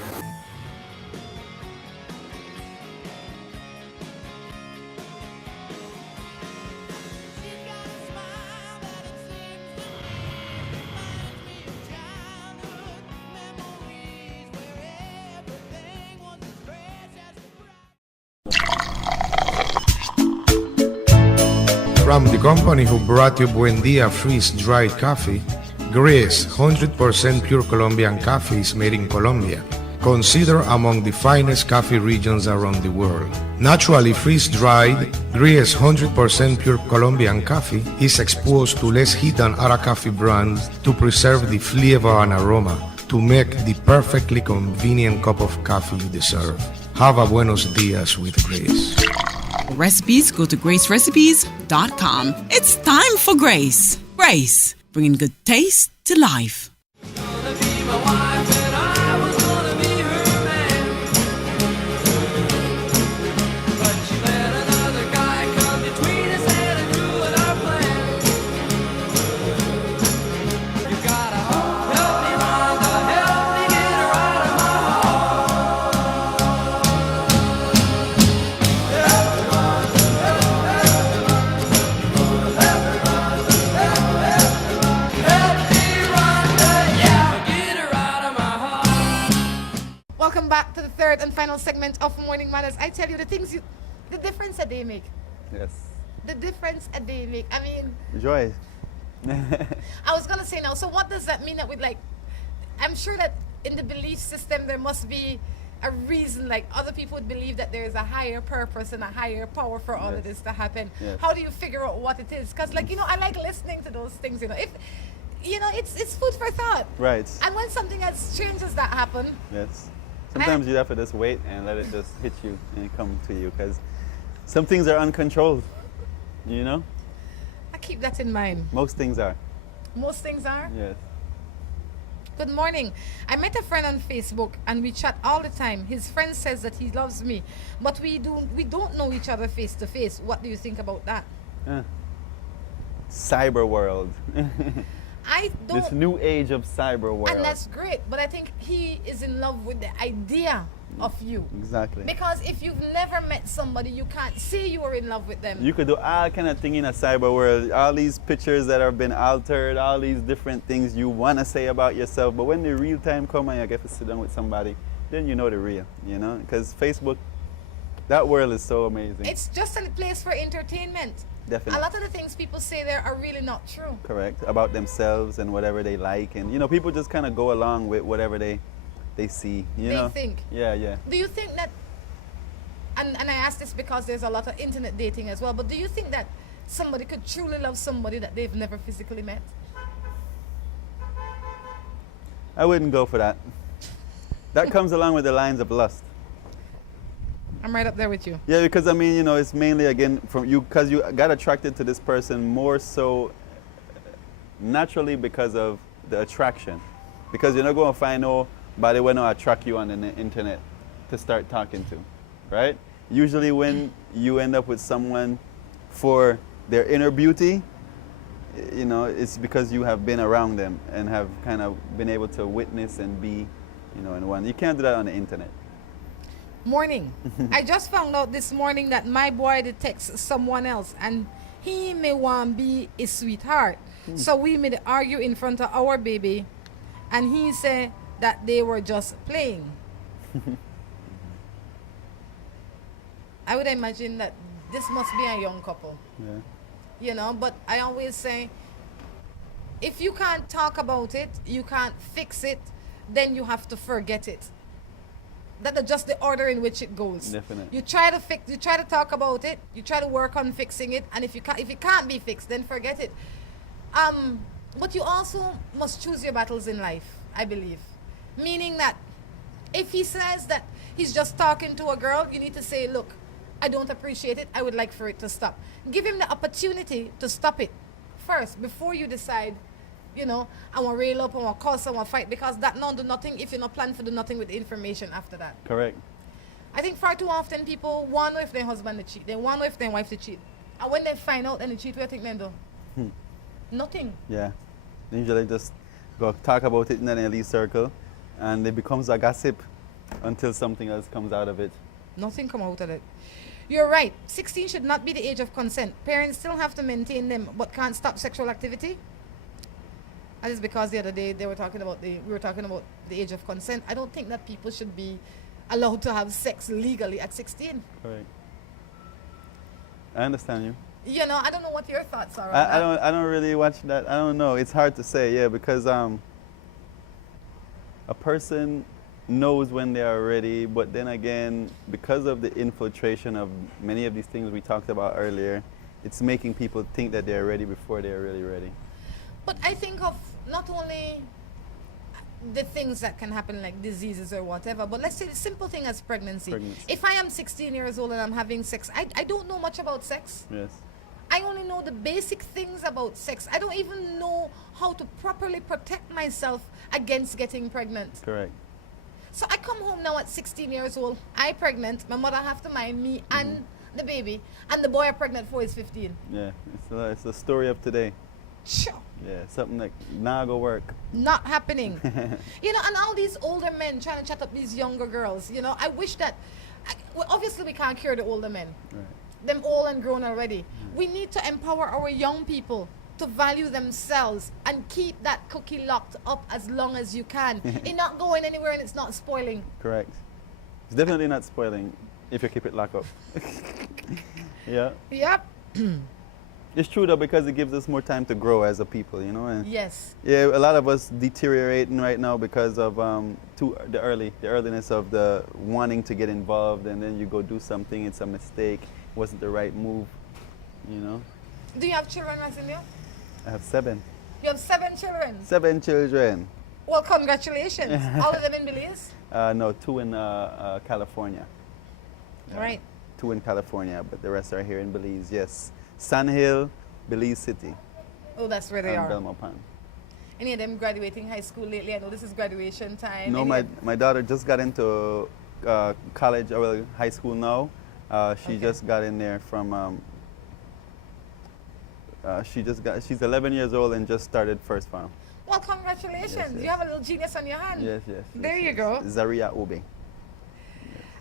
From the company who brought you Buendia freeze-dried coffee, Gris 100% pure Colombian coffee is made in Colombia, considered among the finest coffee regions around the world. Naturally freeze-dried, Gris 100% pure Colombian coffee is exposed to less heat than other coffee brands to preserve the flavor and aroma to make the perfectly convenient cup of coffee you deserve. Have a buenos dias with Gris. For recipes, go to gracerecipes.com. It's time for Grace. Grace, bringing good taste to life. final segment of Morning Manners. I tell you the difference that they make. Yes. The difference that they make. I mean, Joy. I was gonna say now. So what does that mean? That with like, I'm sure that in the belief system there must be a reason. Like other people would believe that there is a higher purpose and a higher power for all of Yes. this to happen. Yes. How do you figure out what it is? Because like I like listening to those things. If it's food for thought. Right. And when something as strange as that happen, Yes. Sometimes you have to just wait and let it just hit you and come to you, because some things are uncontrolled. You know? I keep that in mind. Most things are. Most things are. Yes. Good morning. I met a friend on Facebook and we chat all the time. His friend says that he loves me, but we don't know each other face to face. What do you think about that? Cyber world. I don't. This new age of cyber world. And that's great, but I think he is in love with the idea of you. Exactly. Because if you've never met somebody, you can't say you are in love with them. You could do all kind of thing in a cyber world. All these pictures that have been altered, all these different things you want to say about yourself. But when the real time comes and you get to sit down with somebody, then you know the real, you know? Because Facebook, that world is so amazing. It's just a place for entertainment. Definitely. A lot of the things people say there are really not true. Correct. About themselves and whatever they like. And, you know, people just kind of go along with whatever they see, you They know? think. Yeah, yeah. Do you think that, and I ask this because there's a lot of internet dating as well, but do you think that somebody could truly love somebody that they've never physically met? I wouldn't go for that. That comes along with the lines of lust. I'm right up there with you. Yeah, because I mean, you know, it's mainly again from you, because you got attracted to this person more so naturally because of the attraction. Because you're not going to find nobody when to attract you on the internet to start talking to, right? Usually when you end up with someone for their inner beauty, you know, it's because you have been around them and have kind of been able to witness and be, you know, in one. You can't do that on the internet. Morning. I just found out this morning that my boy detects someone else and he may want to be a sweetheart. So we may argue in front of our baby and he said that they were just playing. I would imagine that this must be a young couple. Yeah. You know, but I always say, if you can't talk about it, you can't fix it, then you have to forget it. That's just the order in which it goes. Definitely. You try to talk about it, you try to work on fixing it, and if it can't be fixed, then forget it. But you also must choose your battles in life, I believe. Meaning that if he says that he's just talking to a girl, you need to say, look, I don't appreciate it, I would like for it to stop. Give him the opportunity to stop it first before you decide, you know, I want to rail up, I want to cause, I want to fight, because that don't do nothing if you're not planning for do nothing with the information after that. Correct. I think far too often people want to know if their husband to cheat, they want to know if their wife to cheat. And when they find out and they cheat, what do you think they do? Nothing. Yeah. They usually just go talk about it in an elite circle and it becomes a gossip until something else comes out of it. Nothing come out of it. You're right. 16 should not be the age of consent. Parents still have to maintain them, but can't stop sexual activity. That is because the other day we were talking about the age of consent. I don't think that people should be allowed to have sex legally at 16. Correct. I understand you. You know, I don't know what your thoughts are on I that. don't really watch that. I don't know. It's hard to say, yeah, because a person knows when they are ready, but then again, because of the infiltration of many of these things we talked about earlier, it's making people think that they're ready before they're really ready. But I think of not only the things that can happen like diseases or whatever, but let's say the simple thing as pregnancy. If I am 16 years old and I'm having sex, I don't know much about sex. Yes. I only know the basic things about sex. I don't even know how to properly protect myself against getting pregnant. Correct. So I come home now at 16 years old, I pregnant, my mother have to mind me and the baby, and the boy I'm pregnant for is 15. Yeah, it's the story of today. Sure. Yeah, something that not gonna work. Not happening. You know, and all these older men trying to chat up these younger girls, you know, I wish that, well, obviously we can't cure the older men. Right. Them old and grown already. We need to empower our young people to value themselves and keep that cookie locked up as long as you can. It's not going anywhere and it's not spoiling. Correct. It's definitely not spoiling if you keep it locked up. Yeah. Yep. It's true though, because it gives us more time to grow as a people, you know. And Yes. yeah, a lot of us deteriorating right now because of the earliness of the wanting to get involved, and then you go do something, it's a mistake, wasn't the right move, you know. Do you have children, Razinio? I have 7. You have 7 children. 7 children. Well, congratulations. All of them in Belize? No, 2 in California. Yeah, Right. 2 in California, but the rest are here in Belize. Yes, Sun Hill, Belize City, Oh, that's where they and are. Belmopan. Any of them graduating high school lately? I know this is graduation time. No, Any my daughter just got into college, well, high school now. She Okay. just got in there from. She's 11 years old and just started first farm. Well, congratulations. Yes, You yes. have a little genius on your hand. Yes, yes. There yes, you yes. go. Zaria Obe.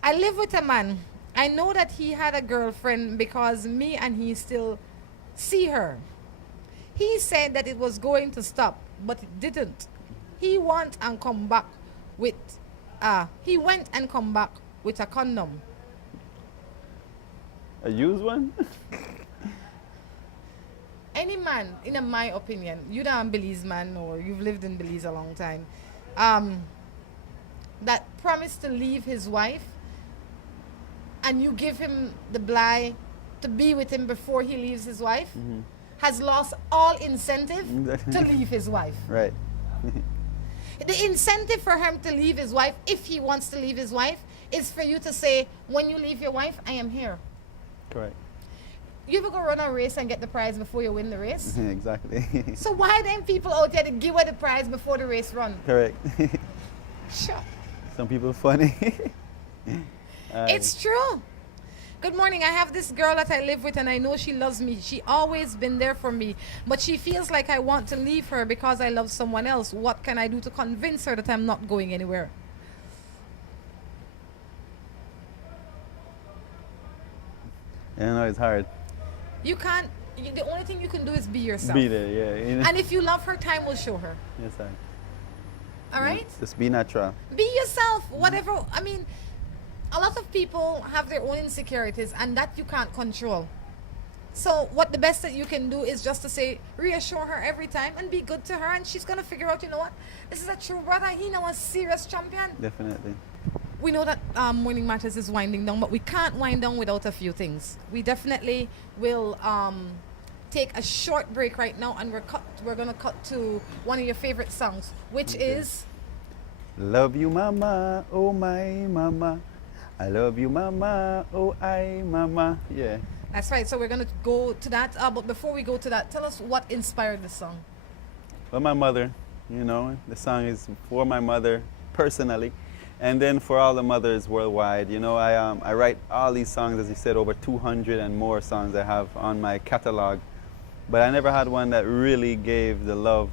I live with a man. I know that he had a girlfriend because me and he still see her. He said that it was going to stop, but it didn't. He went and come back with a condom. A used one? Any man, in my opinion, you don't Belize man or you've lived in Belize a long time, that promised to leave his wife and you give him the bly to be with him before he leaves his wife, has lost all incentive to leave his wife. Right. The incentive for him to leave his wife, if he wants to leave his wife, is for you to say, when you leave your wife, I am here. Correct. You ever go run a race and get the prize before you win the race? Exactly. So why then people out there to give her the prize before the race run? Correct. Sure. Some people funny. It's true. Good morning. I have this girl that I live with and I know she loves me. She always been there for me. But she feels like I want to leave her because I love someone else. What can I do to convince her that I'm not going anywhere? You know, it's hard. You can't. The only thing you can do is be yourself. Be there, yeah. And if you love her, time will show her. Yes, sir. All right? Just be natural. Be yourself. Whatever. I mean, a lot of people have their own insecurities and that you can't control. So what the best that you can do is just to say, reassure her every time and be good to her, and she's going to figure out, you know what? This is a true brother. He now a serious champion. Definitely. We know that Morning Matters is winding down, but we can't wind down without a few things. We definitely will take a short break right now, and we're going to cut to one of your favorite songs, which is... Love you, mama, oh my mama. I love you, mama, oh I mama. Yeah. That's right. So we're going to go to that. But before we go to that, tell us what inspired the song. Well, my mother, you know, the song is for my mother personally, and then for all the mothers worldwide. You know, I write all these songs, as you said, over 200 and more songs I have on my catalog, but I never had one that really gave the love,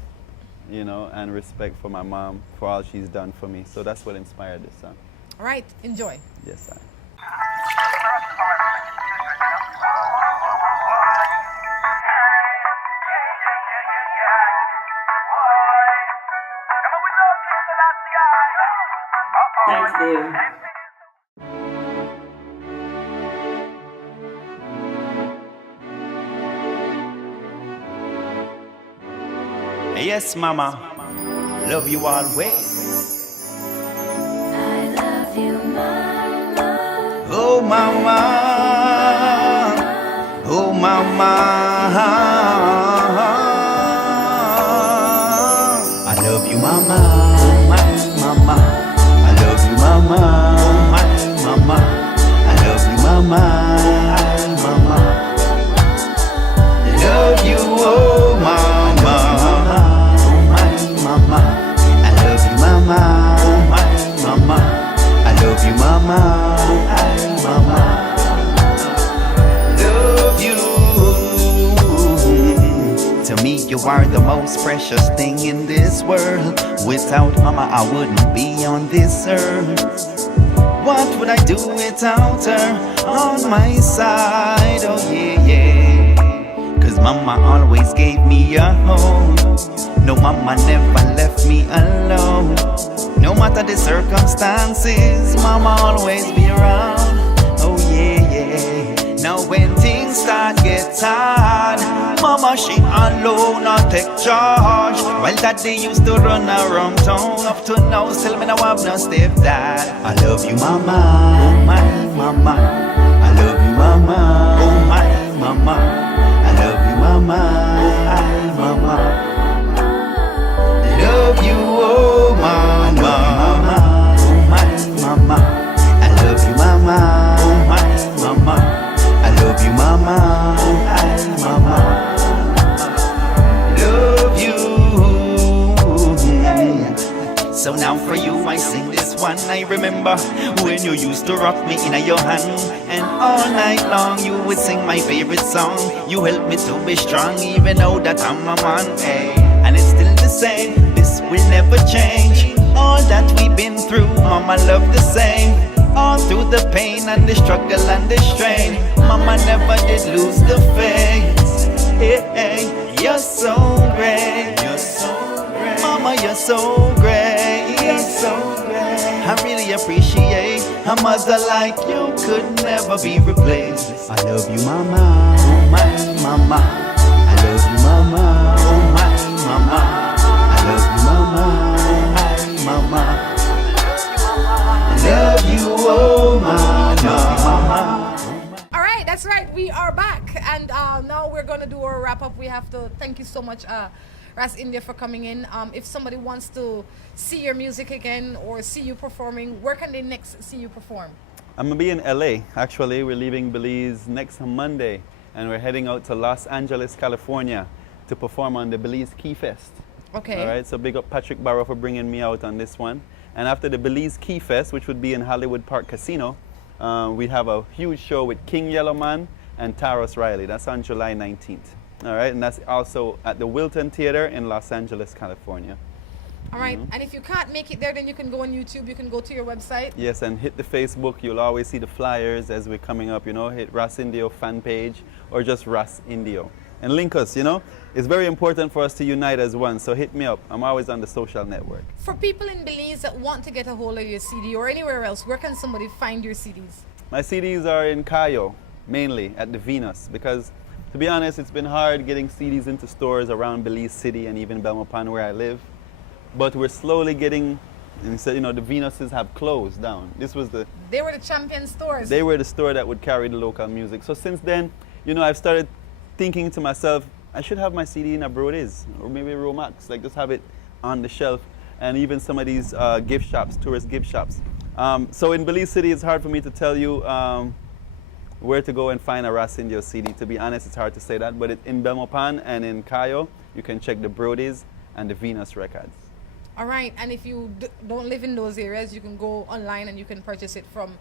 you know, and respect for my mom, for all she's done for me. So that's what inspired this song. All right. Enjoy. Yes, sir. Thanks, dear. Yes, mama, love you always. I love you, mama. Oh, mama, oh, mama. I love you, mama, my mama. I love you, mama, my mama. I love you, mama, mama. Love you, oh, mama, my mama. I love you, mama, my mama. I love you, mama, mama. Love you. To me, you are the most precious thing in this world. Without mama, I wouldn't be on this earth. What would I do without her on my side? Oh yeah, yeah. Cause Mama always gave me a home. No, mama never left me alone. No matter the circumstances, mama always be around. Oh yeah, yeah. Now when things start get hard, mama she alone not take charge. While daddy used to run around town, up to now still me now have no stepdad. I love you mama, oh my mama. I love you mama, oh my mama. I love you mama, oh my mama. Love you, oh mama, oh my mama. I love you mama, oh my mama. I love you mama, oh my mama. Love you. So now for you I sing this one. I remember when you used to rock me in your hand, and all night long you would sing my favorite song. You helped me to be strong even though that I'm a man, hey. And it's still the same, this will never change. All that we've been through, mama love the same. All through the pain and the struggle and the strain, mama never did lose the faith. Hey, hey, you're so great, you're so great. Mama, you're so great, you're so great. I really appreciate a mother like you could never be replaced. I love you mama, oh my mama. I love you mama, oh my mama. I love you mama, oh my mama. Love you, oh mama. All right, that's right. We are back, and now we're gonna do our wrap up. We have to thank you so much, Ras India, for coming in. If somebody wants to see your music again or see you performing, where can they next see you perform? I'm gonna be in LA. Actually, we're leaving Belize next Monday, and we're heading out to Los Angeles, California, to perform on the Belize Key Fest. Okay. All right. So big up Patrick Barrow for bringing me out on this one. And after the Belize Key Fest, which would be in Hollywood Park Casino, we have a huge show with King Yellowman and Taros Riley. That's on July 19th. All right, and that's also at the Wilton Theater in Los Angeles, California. All right, and if you can't make it there, then you can go on YouTube. You can go to your website. Yes, and hit the Facebook. You'll always see the flyers as we're coming up. You know, hit Ras Indio fan page or just Ras Indio. And link us, you know. It's very important for us to unite as one, so hit me up. I'm always on the social network. For people in Belize that want to get a hold of your CD or anywhere else, where can somebody find your CDs? My CDs are in Cayo, mainly at the Venus, because to be honest, it's been hard getting CDs into stores around Belize City and even Belmopan where I live. But we're slowly getting, and so, you know, the Venuses have closed down. They were the champion stores. They were the store that would carry the local music. So since then, you know, I've started thinking to myself, I should have my CD in a Brody's or maybe Romax, like just have it on the shelf, and even some of these gift shops, tourist gift shops. So in Belize City, it's hard for me to tell you where to go and find a Ras Indio CD. To be honest, it's hard to say that, but in Belmopan and in Cayo, you can check the Brody's and the Venus Records. All right, and if you don't live in those areas, you can go online and you can purchase it from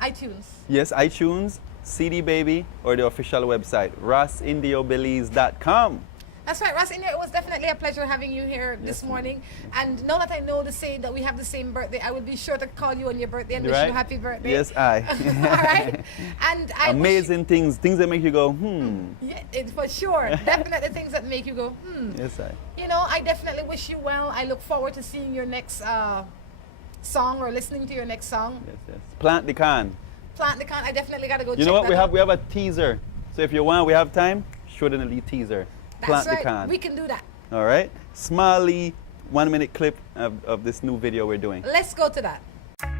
iTunes. Yes, iTunes, CD Baby, or the official website, rasindiobelize.com. That's right, Ras India. It was definitely a pleasure having you here this morning. And now that I know that we have the same birthday, I will be sure to call you on your birthday and wish you a happy birthday. Yes, I. All right. And amazing things that make you go, Yeah, for sure. Definitely things that make you go, Yes, I. You know, I definitely wish you well. I look forward to seeing your next song or listening to your next song. Yes, yes. Plant the Can. Plant the Can. I definitely got to go check You know what? that We have a teaser. So if you want, we have time, show them the teaser. That's Plant right. the Can. We can do that. All right. Smiley 1 minute clip of this new video we're doing. Let's go to that. Yeah,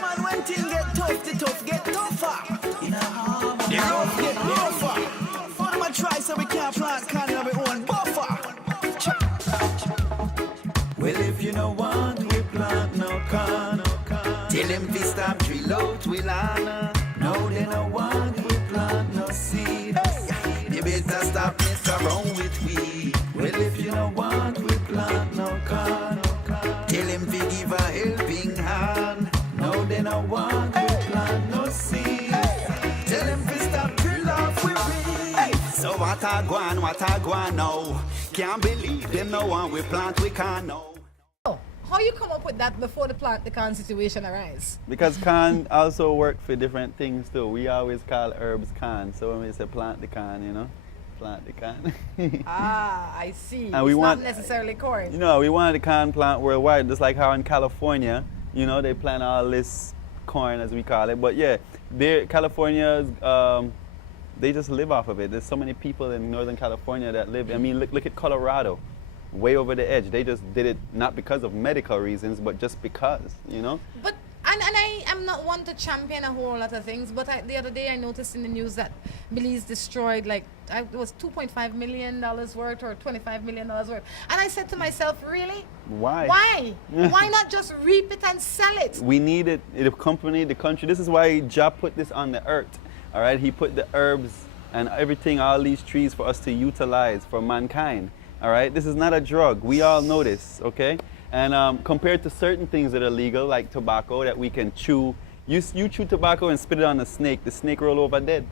man, when things get tough, the tough get tougher. The rough get rougher. All of my try so we can't plant can have our own buffer. Well, if you know what, we plant no can. Tell them we stop drill out, we lana. No, they know what, we plant no seed. You better stop mess around with we. Well, if you know what, we plant no can. Tell them we give a helping hand. No, they know what, we plant no seed. Tell them we stop drill off with we. So what I go on now? Can't believe them no one we plant we can't know. How you come up with that before the plant the can situation arise? Because can also work for different things too. We always call herbs can. So when we say plant the can, you know, plant the can. I see. And it's we not want, necessarily corn. you know, we wanted the can plant worldwide, just like how in California, you know, they plant all this corn, as we call it. But yeah, California's, they just live off of it. There's so many people in Northern California that live. I mean, look at Colorado, way over the edge. They just did it not because of medical reasons, but just because, you know. But and I am not one to champion a whole lot of things. But the other day I noticed in the news that Belize destroyed it was $2.5 million worth or $25 million worth. And I said to myself, really? Why? Why? Why not just reap it and sell it? We need it, the company, the country. This is why Jah put this on the earth. All right, he put the herbs and everything, all these trees for us to utilize for mankind. All right, this is not a drug. We all know this, okay? And compared to certain things that are legal, like tobacco that we can chew, you chew tobacco and spit it on the snake roll over dead.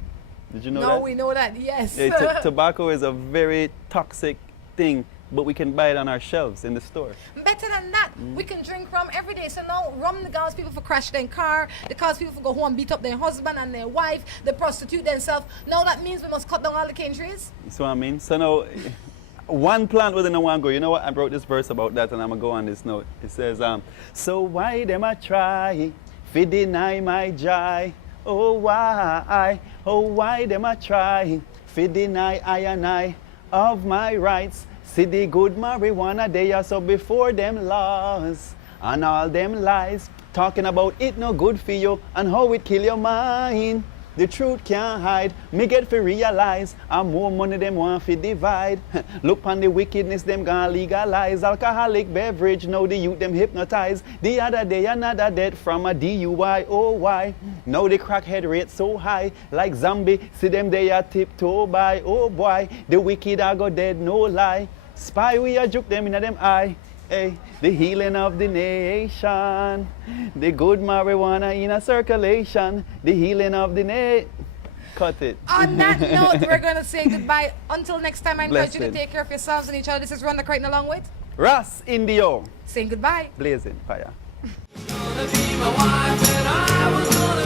Did you know that? No, we know that, yes. Yeah, tobacco is a very toxic thing, but we can buy it on our shelves in the store. Better than that, we can drink rum every day. So now rum cause people for crash their car, they cause people for go home and beat up their husband and their wife, they prostitute themselves. Now that means we must cut down all the cane trees? That's what I mean. So now, one plant within a one go. You know what? I wrote this verse about that, and I'm gonna go on this note. It says, so why them a try, fi deny my joy? Oh why them a try, fi deny I and I of my rights? See the good marijuana they are so before them laws and all them lies, talking about it no good for you and how it kill your mind. The truth can't hide, me get fi realize, and more money them want fi divide. Look on the wickedness them gonna legalize, alcoholic beverage, now the youth them hypnotize. The other day another death from a DUI, oh why? Now the crackhead rate so high, like zombie, see them they a tiptoe by, oh boy. The wicked are go dead, no lie. Spy we a juke them in them eye. Hey, the healing of the nation, the good marijuana in a circulation, the healing of the nation. Cut it. On that note, we're going to say goodbye. Until next time, I encourage you to Blessed. take care of yourselves and each other. This is Rhonda Crichton along with Ross Indio, saying goodbye. blazing fire. Gonna be my wife and I was gonna